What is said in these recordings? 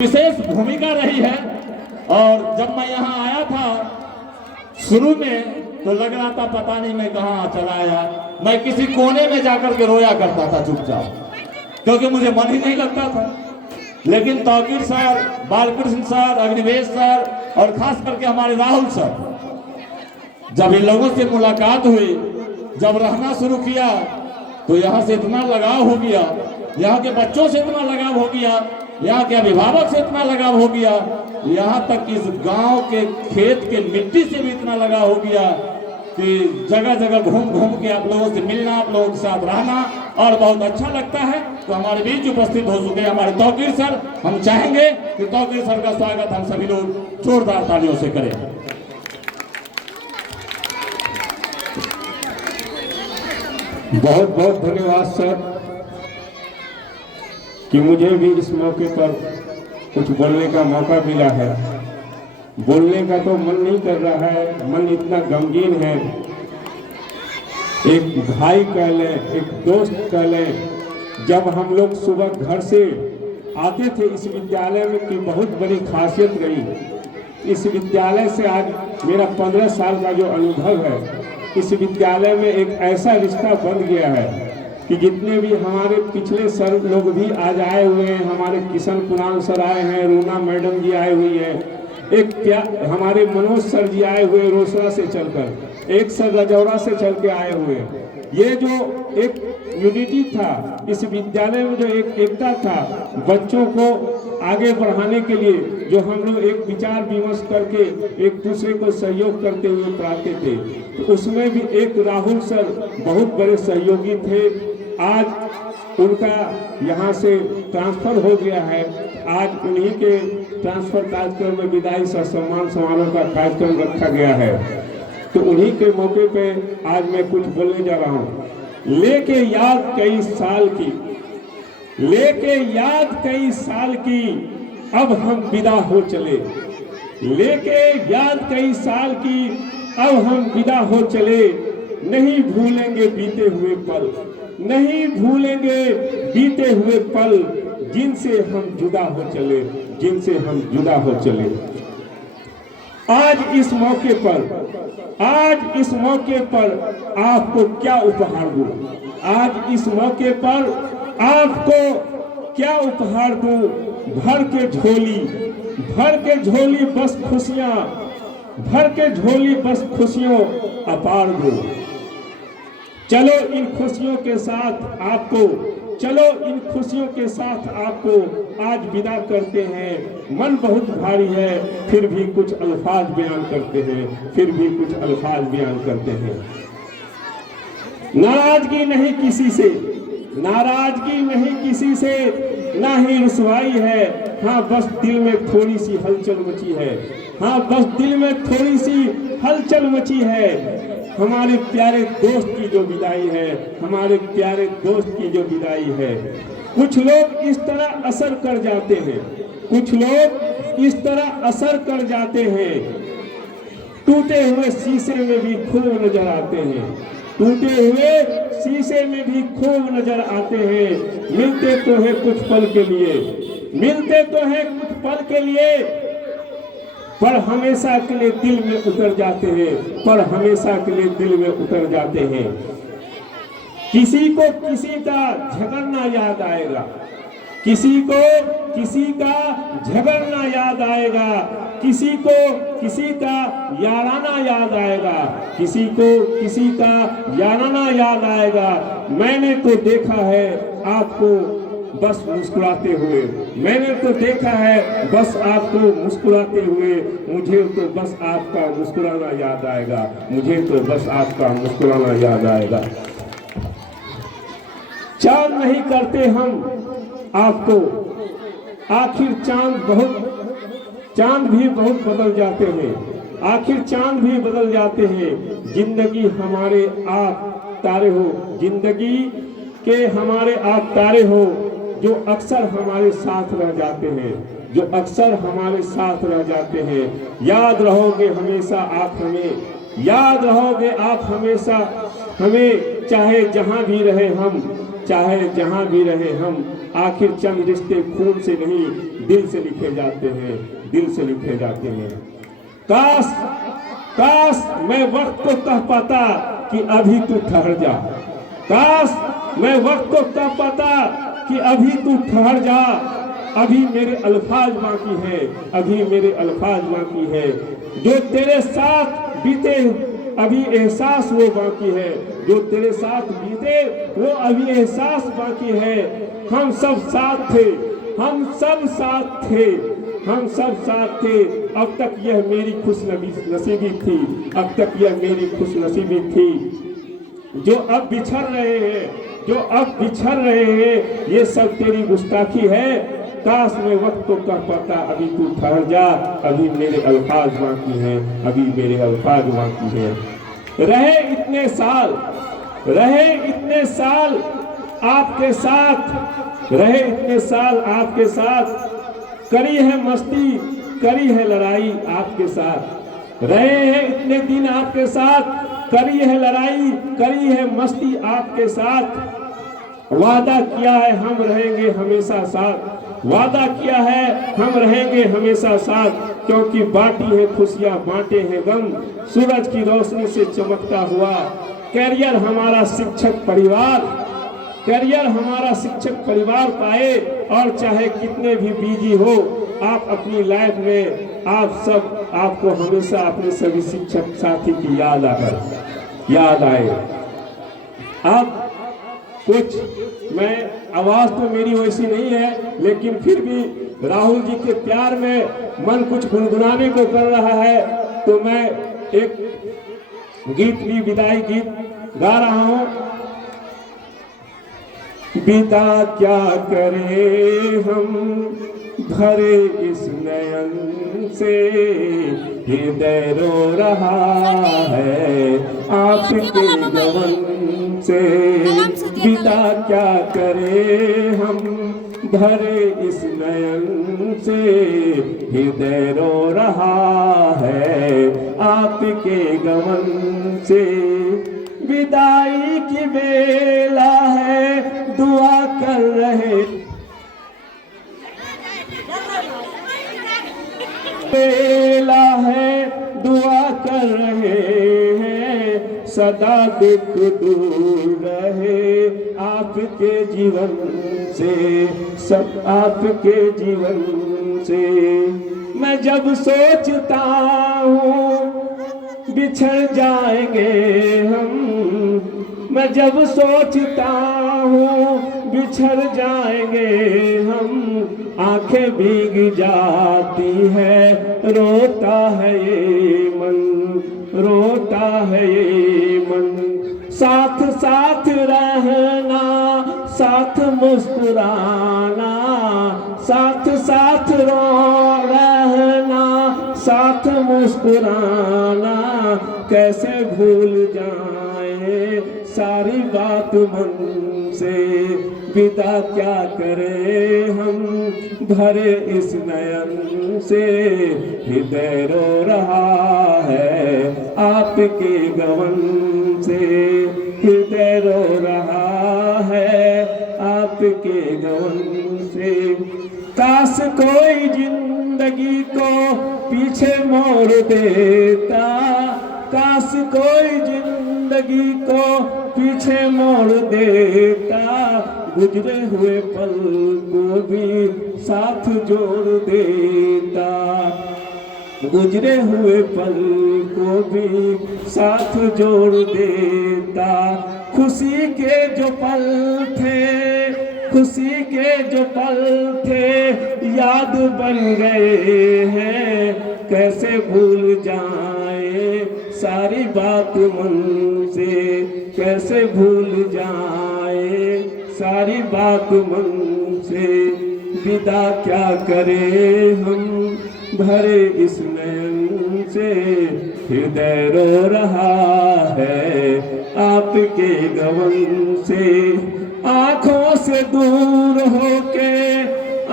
विशेष भूमिका रही है। और जब मैं यहाँ आया था शुरू में तो लग रहा था पता नहीं मैं कहाँ चला आया। मैं किसी कोने में जाकर के रोया करता था चुपचाप, क्योंकि मुझे मन ही नहीं लगता था। लेकिन Tauqeer sir, Balkrishna sir, Agnivesh sir और खास करके हमारे राहुल सर, जब इन लोगों से मुलाकात हुई, जब रहना शुरू किया तो यहाँ से इतना लगाव हो गया, यहाँ के बच्चों से इतना लगाव हो गया, यहाँ के अभिभावक से इतना लगाव हो गया, यहाँ तक इस गांव के खेत के मिट्टी से भी इतना लगाव हो गया कि जगह जगह घूम घूम के आप लोगों से मिलना, आप लोगों के साथ रहना और बहुत अच्छा लगता है। तो हमारे बीच उपस्थित हो चुके हैं हमारे तौकीर सर। हम चाहेंगे कि तौकीर सर का स्वागत हम सभी लोग जोरदार तालियों से करें। बहुत बहुत धन्यवाद सर कि मुझे भी इस मौके पर कुछ बोलने का मौका मिला है। बोलने का तो मन नहीं कर रहा है, मन इतना गमगीन है। एक भाई कह लें, एक दोस्त कह लें, जब हम लोग सुबह घर से आते थे इस विद्यालय में की बहुत बड़ी खासियत रही। इस विद्यालय से आज मेरा 15 साल का जो अनुभव है, इस विद्यालय में एक ऐसा रिश्ता बन गया है कि जितने भी हमारे पिछले सर लोग भी आज आए हुए हैं, हमारे किशन कुणाल सर आए हैं, रूना मैडम जी आए हुई है, एक क्या हमारे मनोज सर जी आए हुए रोसड़ा से चलकर, एक सर रजौरा से चल के आए हुए। ये जो एक यूनिटी था इस विद्यालय में, जो एक एकता था बच्चों को आगे बढ़ाने के लिए, जो हम लोग एक विचार विमर्श करके एक दूसरे को सहयोग करते हुए पढ़ाते थे, तो उसमें भी एक राहुल सर बहुत बड़े सहयोगी थे। आज उनका यहाँ से ट्रांसफर हो गया है। आज उन्हीं के ट्रांसफर कार्यक्रम में विदाई सह सम्मान समारोह का कार्यक्रम रखा गया है। तो उन्हीं के मौके पे आज मैं कुछ बोलने जा रहा हूँ। लेके याद कई साल की, लेके याद कई साल की, अब हम विदा हो चले। लेके याद कई साल की, अब हम विदा हो चले। नहीं भूलेंगे बीते हुए पल, नहीं भूलेंगे बीते हुए पल, जिनसे हम जुदा हो चले, जिनसे हम जुदा हो चले। आज इस मौके पर आपको क्या उपहार दूं? आज इस मौके पर आपको क्या उपहार दूं? भर के झोली बस खुशियां, भर के झोली बस खुशियों अपार दूं। चलो इन खुशियों के साथ आपको, चलो इन खुशियों के साथ आपको आज विदा करते हैं। मन बहुत भारी है, फिर भी कुछ अल्फाज बयान करते हैं, फिर भी कुछ अल्फाज बयान करते हैं। नाराजगी नहीं किसी से, नाराजगी नहीं किसी से, ना ही रुसवाई है। हाँ बस दिल में थोड़ी सी हलचल मची है, हाँ बस दिल में थोड़ी सी हलचल मची है। हमारे प्यारे दोस्त की जो विदाई है, हमारे प्यारे दोस्त की जो विदाई है। कुछ लोग इस तरह असर कर जाते हैं, कुछ लोग इस तरह असर कर जाते हैं। टूटे हुए शीशे में भी खूब नजर आते हैं, टूटे हुए शीशे में भी खूब नजर आते हैं। मिलते तो है कुछ पल के लिए, मिलते तो है कुछ पल के लिए, पर हमेशा के लिए दिल में उतर जाते हैं, पर हमेशा के लिए दिल में उतर जाते हैं। किसी को किसी का झगड़ना याद आएगा, किसी को किसी का झगड़ना याद आएगा, किसी को किसी का याराना याद आएगा, किसी को किसी का याराना याद आएगा। मैंने तो देखा है आपको बस मुस्कुराते हुए, मैंने तो देखा है बस आपको मुस्कुराते हुए। मुझे तो बस आपका मुस्कुराना याद आएगा, मुझे तो बस आपका मुस्कुराना याद आएगा। चांद नहीं करते हम आपको, आखिर चांद भी बहुत बदल जाते हैं, आखिर चांद भी बदल जाते हैं। जिंदगी हमारे आप तारे हो, जिंदगी के हमारे आप तारे हो, जो अक्सर हमारे साथ रह जाते हैं, जो अक्सर हमारे साथ रह जाते हैं। याद रहोगे हमेशा आप हमें, याद रहोगे आप हमेशा हमें, चाहे जहां भी रहे हम, चाहे जहां भी रहे हम। आखिर चंद रिश्ते खून से नहीं दिल से लिखे जाते हैं, दिल से लिखे जाते हैं। काश काश मैं वक्त को कह पाता कि अभी तू ठहर जा, काश मैं वक्त को कह पाता कि अभी तू ठहर जा, अभी मेरे अल्फाज बाकी है, अभी मेरे अल्फाज बाकी है, जो तेरे साथ बीते अभी एहसास वो बाकी है, जो तेरे साथ बीते वो अभी एहसास बाकी है। हम सब साथ थे, हम सब साथ थे, हम सब साथ थे, अब तक यह मेरी खुश नसीबी थी, अब तक यह मेरी खुश नसीबी थी। जो अब बिछड़ रहे हैं, जो अब बिछड़ रहे हैं, ये सब तेरी गुस्ताखी है। काश मैं वक्त को कह पाता अभी तू ठहर जा, अभी मेरे अल्फाज बाकी हैं, अभी मेरे अल्फाज बाकी हैं। रहे इतने साल, रहे इतने साल आपके साथ, रहे इतने साल आपके साथ, करी है मस्ती, करी है लड़ाई आपके साथ, रहे हैं इतने दिन आपके साथ, करी है लड़ाई, करी है मस्ती आपके साथ। वादा किया है हम रहेंगे हमेशा साथ, वादा किया है हम रहेंगे हमेशा साथ, क्योंकि बांटी है खुशियां, बांटे हैं गम, सूरज की रोशनी से चमकता हुआ। कैरियर हमारा शिक्षक परिवार, कैरियर हमारा शिक्षक परिवार पाए, और चाहे कितने भी बिजी हो आप अपनी लाइफ में, आप सब, आपको हमेशा अपने सभी शिक्षक साथी की याद आए। आप कुछ, मैं आवाज तो मेरी वैसी नहीं है, लेकिन फिर भी राहुल जी के प्यार में मन कुछ गुनगुनाने को कर रहा है, तो मैं एक गीत भी, विदाई गीत गा रहा हूं। पिता क्या करे हम भरे इस नयन से, हृदय रो रहा है आपके गमन से। पिता क्या करे हम भरे इस नयन से, हृदय रो रहा है आपके गमन से। विदाई की बेला है, दुआ कर रहे, बेला है दुआ कर रहे हैं, सदा दुख दूर रहे आपके जीवन से, सब आपके जीवन से। मैं जब सोचता हूँ बिछड़ जाएंगे हम, मैं जब सोचता हूँ बिछड़ जाएंगे हम, आंखें भीग जाती है, रोता है ये मन, रोता है ये मन। साथ साथ रहना, साथ मुस्कुराना, साथ साथ रहना, साथ मुस्कुराना, कैसे भूल जाए सारी बात मन से। पिता क्या करे हम भरे इस नयन से, हृदय रो रहा है आपके गमन से, हृदय रो रहा है आपके गमन से। काश कोई जिंदगी को पीछे मोड़ देता, काश कोई जिंदगी को पीछे मोड़ देता, गुजरे हुए पल को भी साथ जोड़ देता, गुजरे हुए पल को भी साथ जोड़ देता। खुशी के जो पल थे, खुशी के जो पल थे, याद बन गए हैं, कैसे भूल जाए सारी बात मन से, कैसे भूल जाए सारी बात मन से। विदा क्या करे हम भरे इस नयन से, हृदय रो रहा है आपके गमन से। आँखों से दूर होके,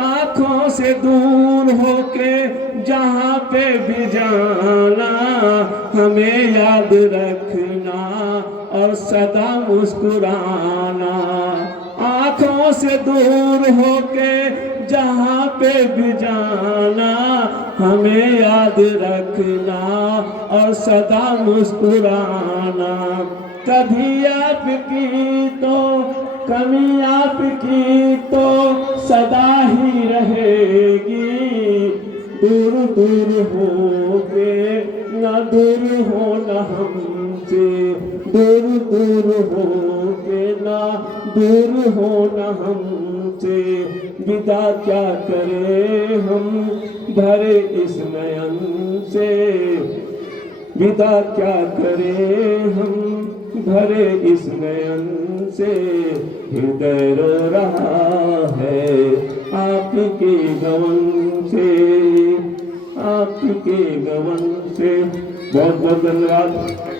आँखों से दूर होके जहाँ पे भी जाना, हमें याद रखना और सदा मुस्कुराना। आँखों से दूर होके जहाँ पे भी जाना हमें याद रखना और सदा मुस्कुराना। कभी आपकी तो कमी आपकी तो सदा ही रहेगी, दूर दूर हो के ना दूर हो न हमसे, दूर दूर हो के ना दूर हो न हमसे। विदा क्या करे हम भरे इस नयन से, विदा क्या करे हम भरे इस नयन से। हृदय रो रहा है आपके गमन से, आपके गमन से। बहुत बहुत धन्यवाद।